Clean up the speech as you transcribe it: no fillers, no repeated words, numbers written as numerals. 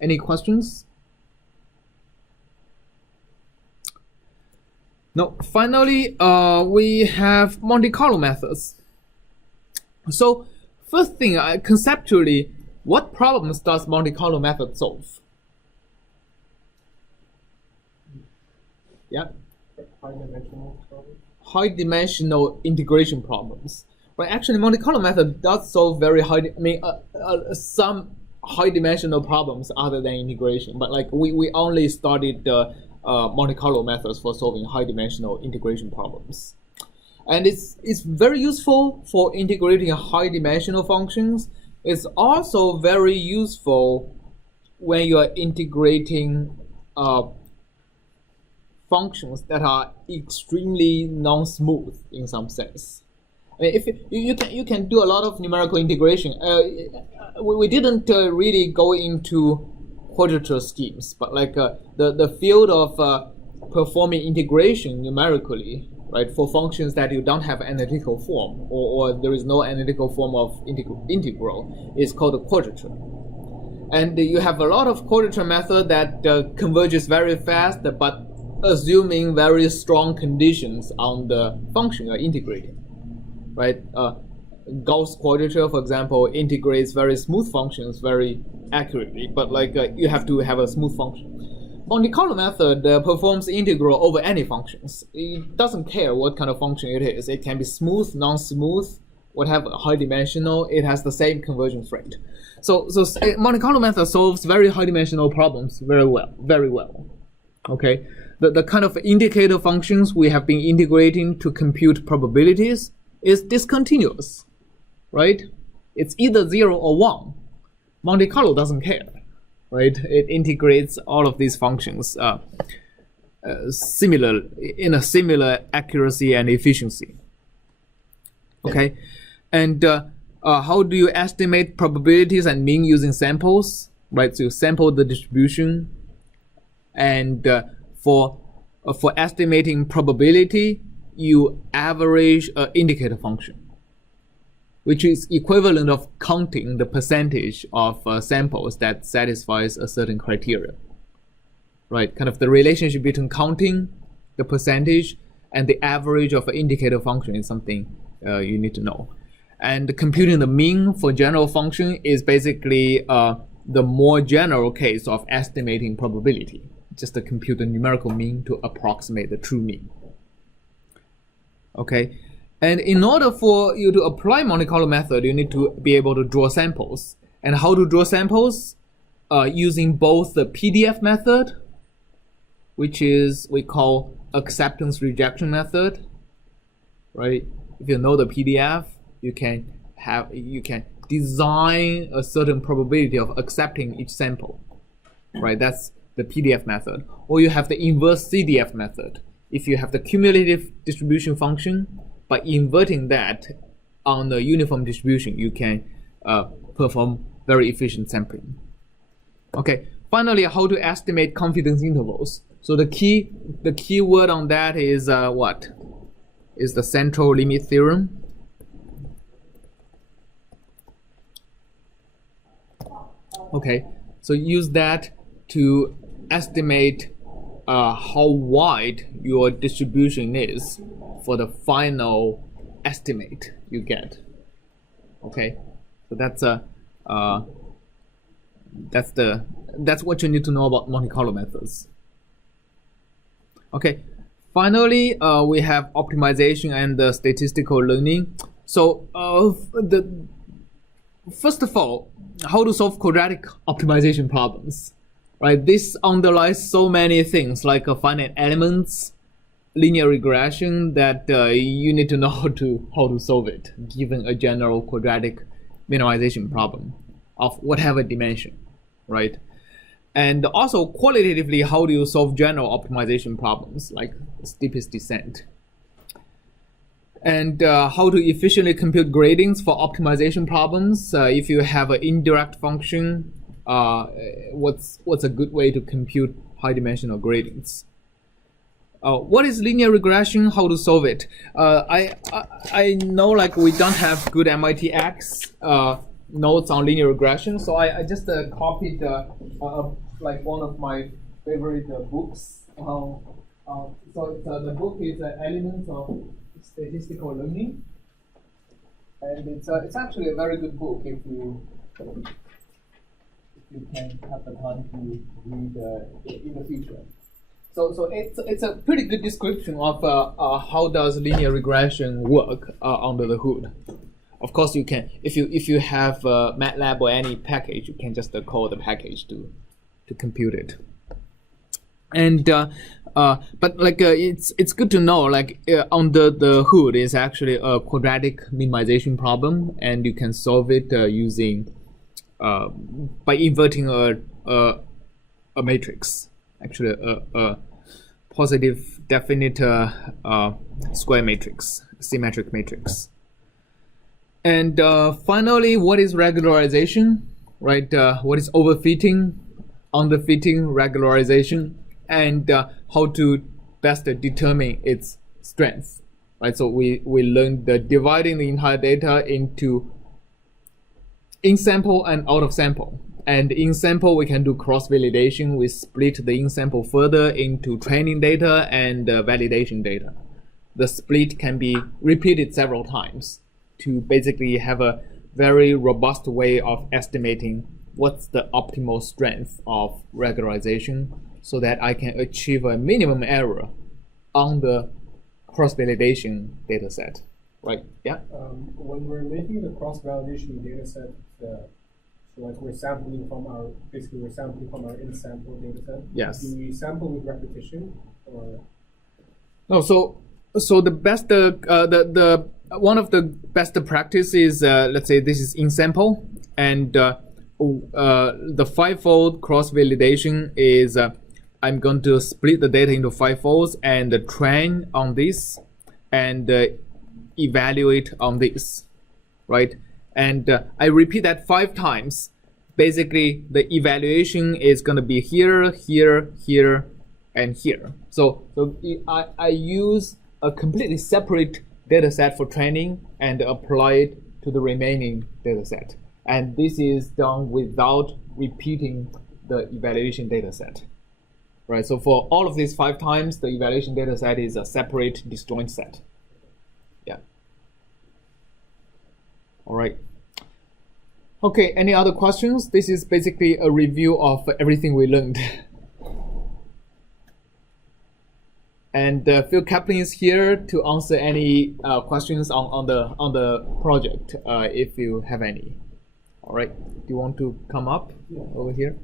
Any questions? No. Finally, we have Monte Carlo methods. So first thing, conceptually, what problems does Monte Carlo method solve? Yeah. High-dimensional integration problems. But actually, Monte Carlo method does solve very some high-dimensional problems other than integration. But like we only studied the Monte Carlo methods for solving high-dimensional integration problems, and it's very useful for integrating high-dimensional functions. It's also very useful when you are integrating functions that are extremely non-smooth in some sense. I mean, if you can do a lot of numerical integration. We didn't really go into quadrature schemes, but like the field of performing integration numerically, right, for functions that you don't have analytical form or there is no analytical form of integral is called a quadrature. And you have a lot of quadrature method that converges very fast, but assuming very strong conditions on the function you're integrating, right? Gauss quadrature, for example, integrates very smooth functions very accurately, but like you have to have a smooth function. Monte Carlo method performs integral over any functions. It doesn't care what kind of function it is. It can be smooth, non-smooth, whatever, high-dimensional. It has the same convergence rate. So Monte Carlo method solves very high-dimensional problems very well. Okay, the kind of indicator functions we have been integrating to compute probabilities is discontinuous, right? It's either 0 or 1. Monte Carlo doesn't care, right? It integrates all of these functions in a similar accuracy and efficiency. Okay, and how do you estimate probabilities and mean using samples, right? So you sample the distribution, and for estimating probability, you average an indicator function, which is equivalent of counting the percentage of samples that satisfies a certain criteria, right? Kind of the relationship between counting the percentage and the average of an indicator function is something you need to know. And computing the mean for general function is basically the more general case of estimating probability, just to compute the numerical mean to approximate the true mean. Okay, and in order for you to apply Monte Carlo method, you need to be able to draw samples. And how to draw samples? Using both the PDF method, which is we call acceptance rejection method, right? If you know the PDF, you can design a certain probability of accepting each sample, right? That's the PDF method. Or you have the inverse CDF method. If you have the cumulative distribution function, by inverting that on the uniform distribution, you can perform very efficient sampling. Okay, finally, how to estimate confidence intervals. So the key word on that is what? Is the central limit theorem. Okay, so use that to estimate how wide your distribution is for the final estimate you get. Okay, so that's what you need to know about Monte Carlo methods. Okay, finally we have optimization and statistical learning. So first of all, how to solve quadratic optimization problems, right? This underlies so many things like finite elements, linear regression, that you need to know how to solve it given a general quadratic minimization problem of whatever dimension, right? And also qualitatively, how do you solve general optimization problems like steepest descent? And how to efficiently compute gradings for optimization problems. If you have an indirect function, what's a good way to compute high-dimensional gradings? What is linear regression? How to solve it? I know like we don't have good MIT X notes on linear regression. So I just copied like one of my favorite books. The book is Elements of Statistical Learning, and it's actually a very good book if you can have the time to read in the future. So it's a pretty good description of how does linear regression work under the hood. Of course, you can if you have MATLAB or any package, you can just call the package to compute it. And but like it's good to know like under the hood is actually a quadratic minimization problem, and you can solve it using by inverting a matrix, actually a positive definite square matrix, symmetric matrix. And finally, what is regularization, right? What is overfitting, underfitting, regularization, and how to best determine its strength, right? So we learned dividing the entire data into in sample and out of sample. And in sample, we can do cross validation. We split the in sample further into training data and validation data. The split can be repeated several times to basically have a very robust way of estimating what's the optimal strength of regularization, so that I can achieve a minimum error on the cross-validation data set, right? Yeah? When we're making the cross-validation data set, so like we're sampling from our in-sample data set. Yes. Do we sample with repetition, or? No, so the best, the one of the best practice is, let's say this is in-sample, and the five-fold cross-validation is I'm going to split the data into five folds and train on this and evaluate on this, right? And I repeat that 5 times. Basically, the evaluation is going to be here, here, here, and here. So I use a completely separate data set for training and apply it to the remaining data set. And this is done without repeating the evaluation data set. Right, so for all of these 5 times, the evaluation data set is a separate disjoint set. Yeah. All right. Okay, any other questions? This is basically a review of everything we learned. And Phil Kaplan is here to answer any questions on the project, if you have any. All right, do you want to come up over here?